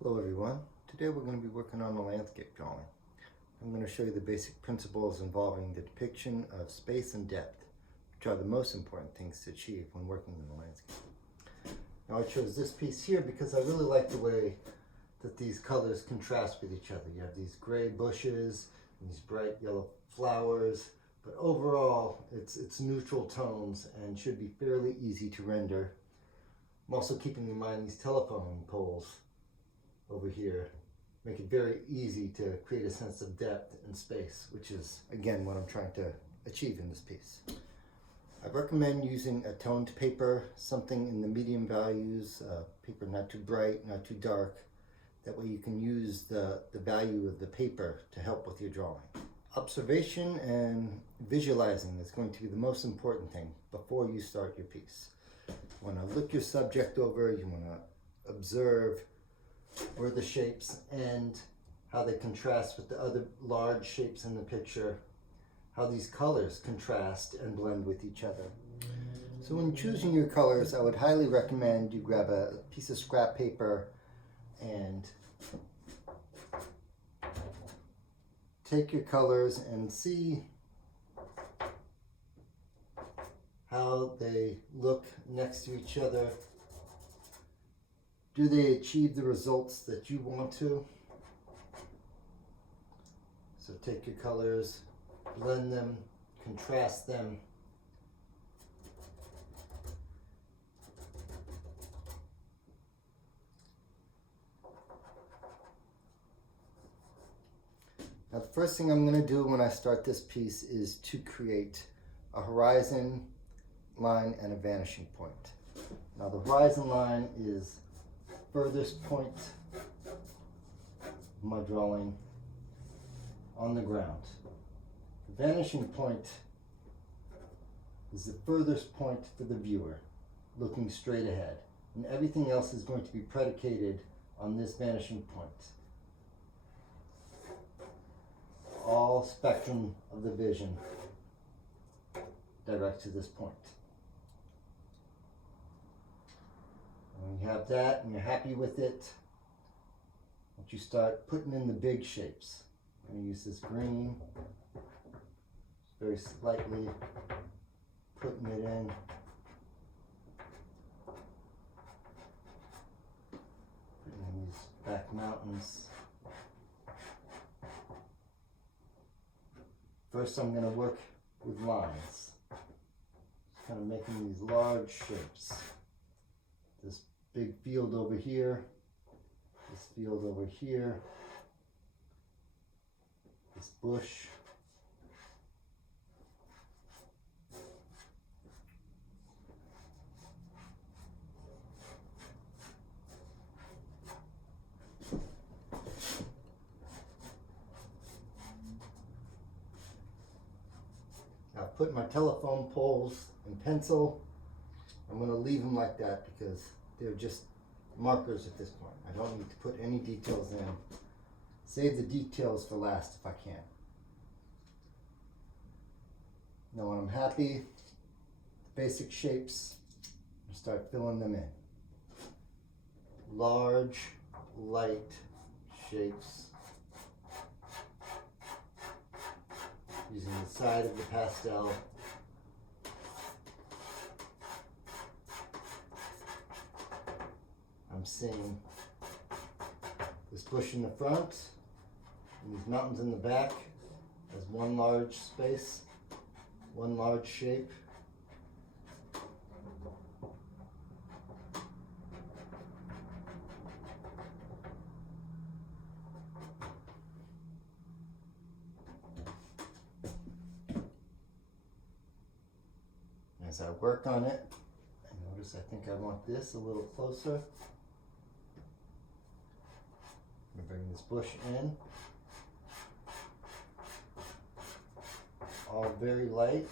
Hello everyone. Today we're going to be working on a landscape drawing. I'm going to show you the basic principles involving the depiction of space and depth, which are the most important things to achieve when working in the landscape. Now I chose this piece here because I really like the way that these colors contrast with each other. You have these gray bushes, these bright yellow flowers, but overall it's neutral tones and should be fairly easy to render. I'm also keeping in mind these telephone poles over here make it very easy to create a sense of depth and space, which is again what I'm trying to achieve in this piece. I recommend using a toned paper, something in the medium values, paper not too bright, not too dark. That way you can use the value of the paper to help with your drawing. Observation and visualizing is going to be the most important thing before you start your piece. You want to look your subject over, you want to observe where the shapes end, how they contrast with the other large shapes in the picture, how these colors contrast and blend with each other. So when choosing your colors, I would highly recommend you grab a piece of scrap paper and take your colors and see how they look next to each other. Do they achieve the results that you want to? So take your colors, blend them, contrast them. Now the first thing I'm going to do when I start this piece is to create a horizon line and a vanishing point. Now the horizon line is furthest point of my drawing on the ground. The vanishing point is the furthest point for the viewer, looking straight ahead, and everything else is going to be predicated on this vanishing point. All spectrum of the vision direct to this point. When you have that and you're happy with it, once you start putting in the big shapes, I'm going to use this green, very slightly putting it in. Putting in these back mountains. First I'm going to work with lines. Just kind of making these large shapes. This big field over here, this field over here, this bush. I've put my telephone poles in pencil. I'm going to leave them like that because they're just markers at this point. I don't need to put any details in. Save the details for last if I can. Now when I'm happy, the basic shapes, I start filling them in. Large, light shapes. Using the side of the pastel. I'm seeing this bush in the front and these mountains in the back as one large space, one large shape. As I work on it, I notice I think I want this a little closer. I'm going to bring this bush in. All very light.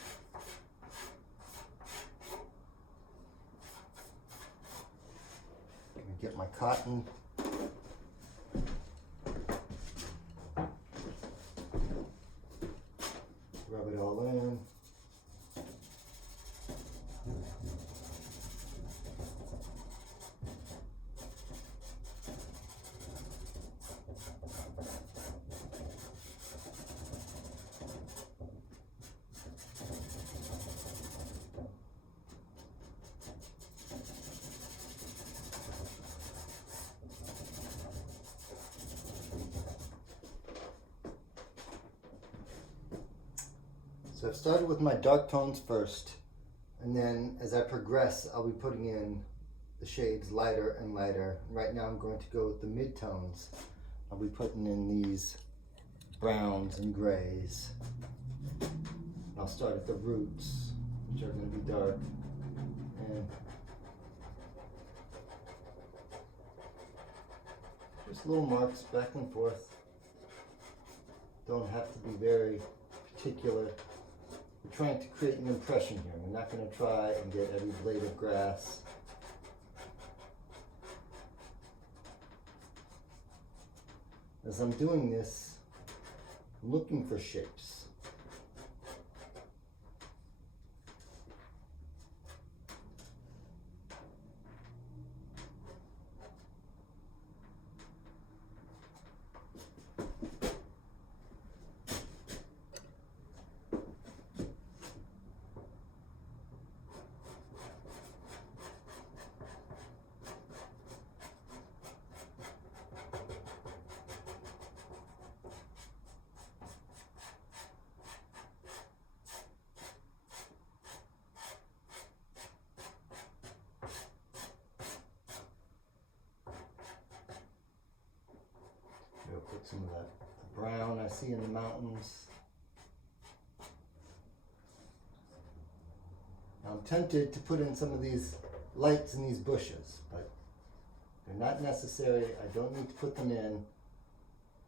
I'm going to get my cotton. Rub it all in. So I've started with my dark tones first, and then as I progress, I'll be putting in the shades lighter and lighter. Right now I'm going to go with the mid-tones. I'll be putting in these browns and grays. I'll start at the roots, which are going to be dark, and just little marks back and forth. Don't have to be very particular. We're trying to create an impression here. We're not going to try and get every blade of grass. As I'm doing this, I'm looking for shapes. We'll put some of that brown I see in the mountains. Now I'm tempted to put in some of these lights in these bushes, but they're not necessary. I don't need to put them in.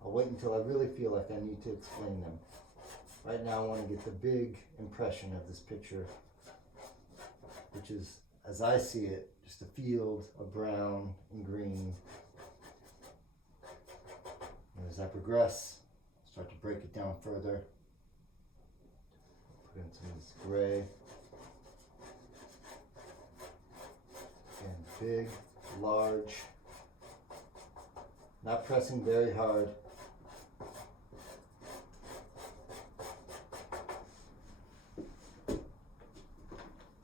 I'll wait until I really feel like I need to explain them. Right now I want to get the big impression of this picture, which is, as I see it, just a field of brown and green. And as I progress, start to break it down further. Put in some of this gray. And big, large. Not pressing very hard.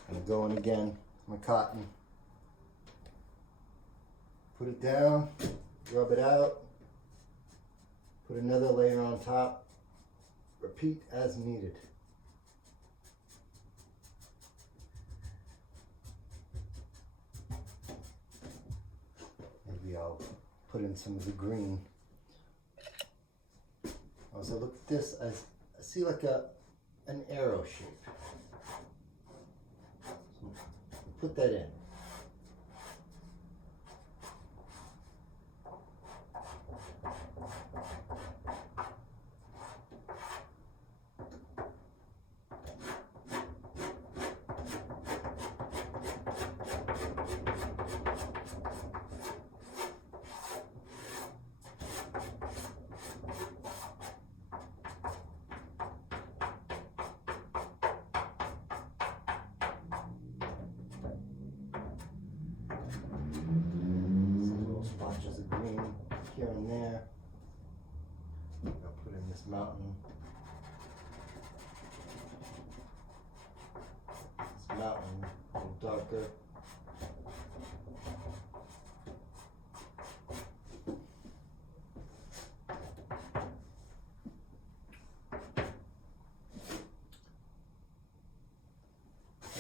I'm going again, my cotton. Put it down, rub it out. Put another layer on top. Repeat as needed. Maybe I'll put in some of the green. As I look at this, I see like an arrow shape. So put that in. Splotches of green here and there. I'll put in this mountain. This mountain, a little darker.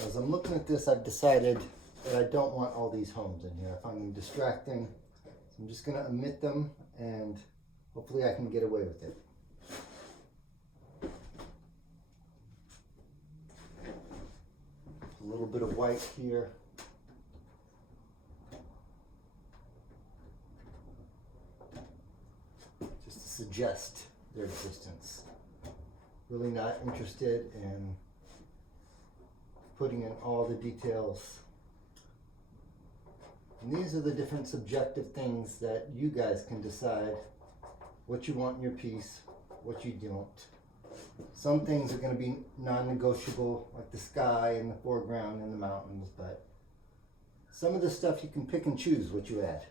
As I'm looking at this, I've decided that I don't want all these homes in here. I find them distracting. So I'm just going to omit them, and hopefully I can get away with it. A little bit of white here. Just to suggest their existence. Really not interested in putting in all the details. And these are the different subjective things that you guys can decide what you want in your piece, what you don't. Some things are going to be non-negotiable, like the sky and the foreground and the mountains, but some of the stuff you can pick and choose what you add.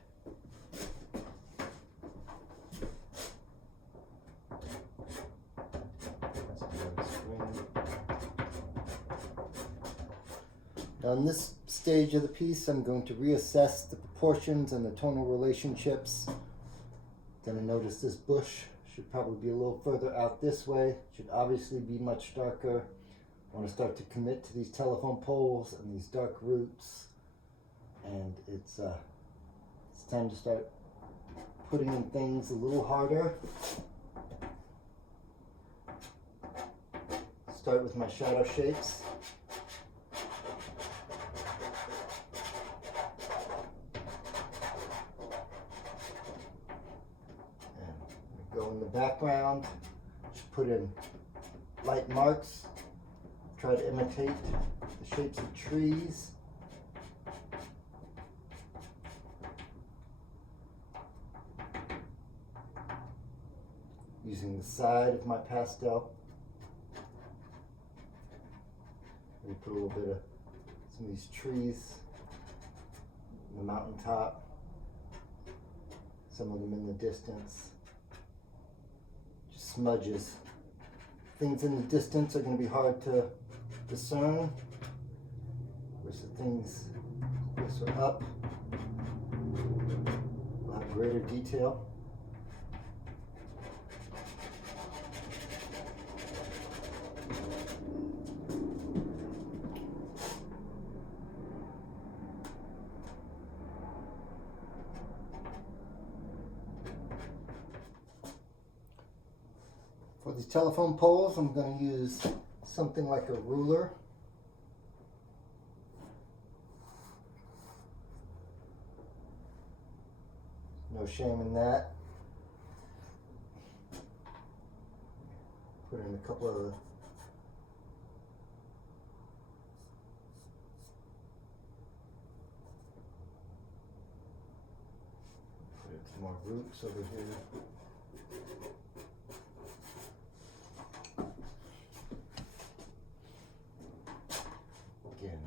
Now in this stage of the piece, I'm going to reassess the proportions and the tonal relationships. Going to notice this bush should probably be a little further out this way. Should obviously be much darker. I want to start to commit to these telephone poles and these dark roots, and it's time to start putting in things a little harder. Start with my shadow shapes. And go in the background, just put in light marks. Try to imitate the shapes of trees. Using the side of my pastel. Maybe put a little bit of some of these trees on the mountaintop. Some of them in the distance. Just smudges. Things in the distance are going to be hard to discern, whereas the things closer up will have greater detail. For these telephone poles, I'm going to use something like a ruler. No shame in that. Put in a couple of put some more roots over here. Again,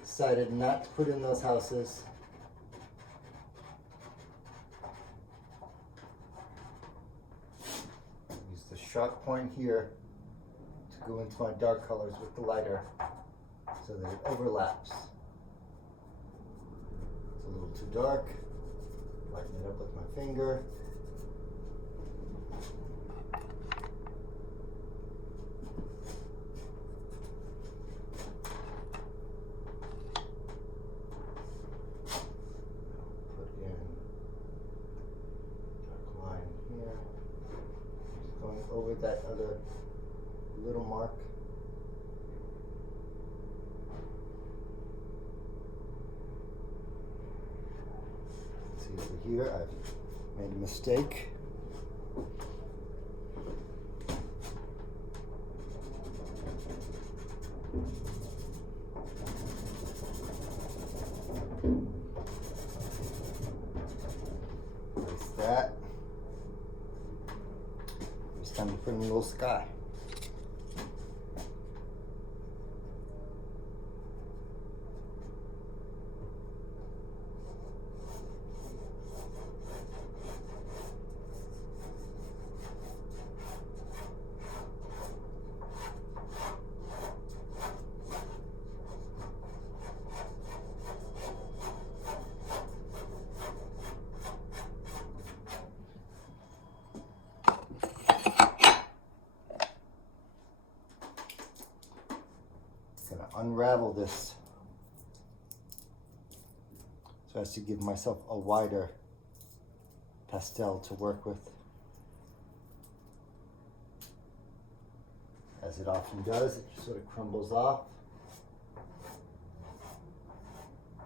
decided not to put in those houses. Use the sharp point here to go into my dark colors with the lighter so that it overlaps. It's a little too dark. Lighten it up with my finger. Over that other little mark. See over here, I've made a mistake. Place that. Time to put in a little sky. Unravel this so as to give myself a wider pastel to work with, as it often does. It just sort of crumbles off.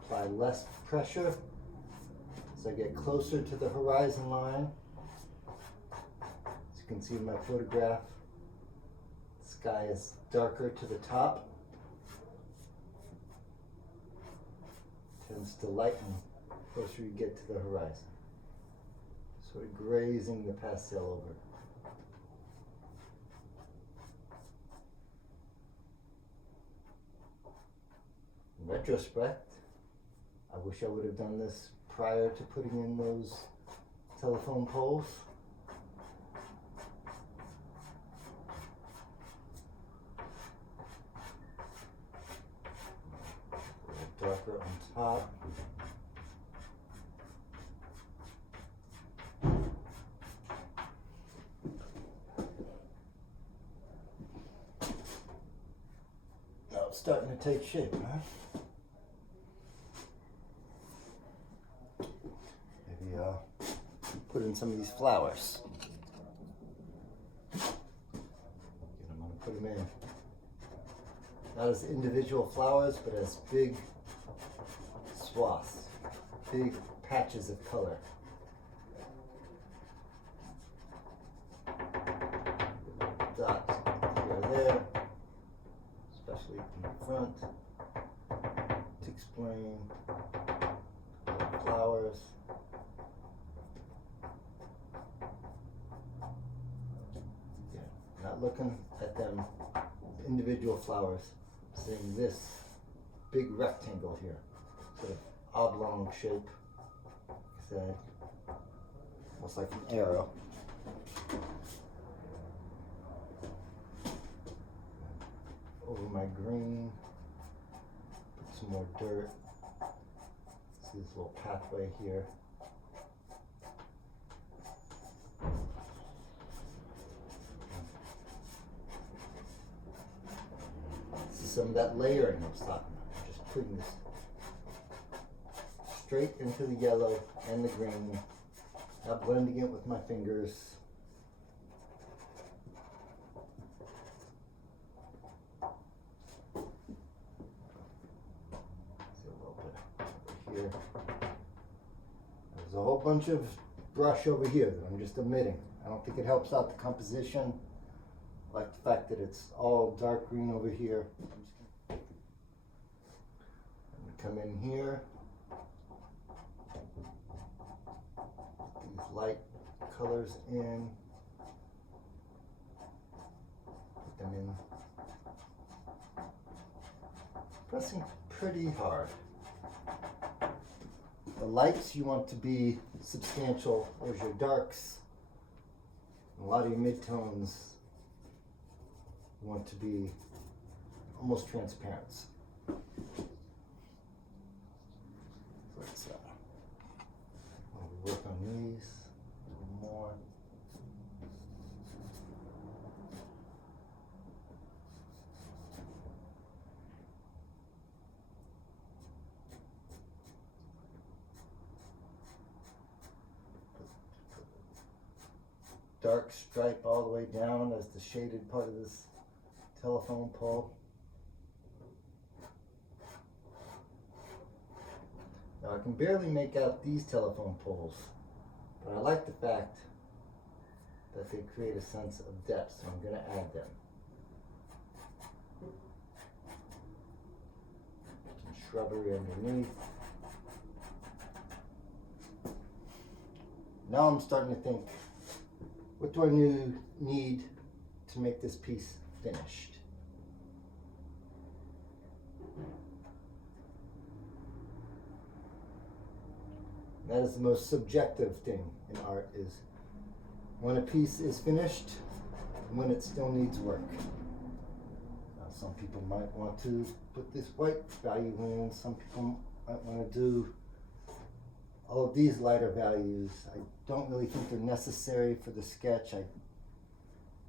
Apply less pressure as I get closer to the horizon line. As you can see in my photograph, the sky is darker to the top. Tends to lighten the closer you get to the horizon. Sort of grazing the pastel over. In retrospect, I wish I would have done this prior to putting in those telephone poles. Darker on top. starting to take shape, huh? Maybe put in some of these flowers. And I'm going to put them in, not as individual flowers, but as big swaths, big patches of color. Dots here or there, especially in the front, to explain the flowers. Yeah, not looking at them as individual flowers, seeing this big rectangle here, sort of oblong shape, said, almost like an arrow. Over my green, put some more dirt. See this little pathway here. This is some of that layering I was talking about. Just putting this straight into the yellow and the green, not blending it with my fingers. Here. There's a whole bunch of brush over here that I'm just omitting. I don't think it helps out the composition. I like the fact that it's all dark green over here. I'm going to come in here. These light colors in. Put them in. Pressing pretty hard. The lights you want to be substantial. There's your darks. A lot of your midtones you want to be almost transparent. Let's work on these a little more. Dark stripe all the way down as the shaded part of this telephone pole. Now I can barely make out these telephone poles, but I like the fact that they create a sense of depth, so I'm going to add them. Some shrubbery underneath. Now I'm starting to think, what do I need to make this piece finished? That is the most subjective thing in art, is when a piece is finished and when it still needs work. Now, some people might want to put this white value in, some people might want to do all of these lighter values. I don't really think they're necessary for the sketch. I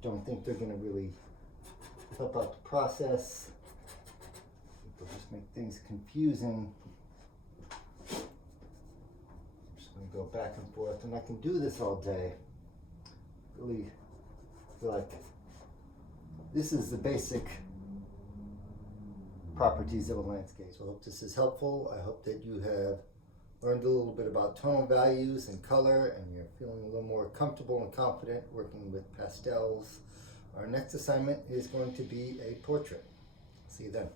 don't think they're going to really help out the process. They'll just make things confusing. I'm just going to go back and forth, and I can do this all day. Really feel like this is the basic properties of a landscape. So I hope this is helpful. I hope that you have learned a little bit about tonal values and color, and you're feeling a little more comfortable and confident working with pastels. Our next assignment is going to be a portrait. See you then.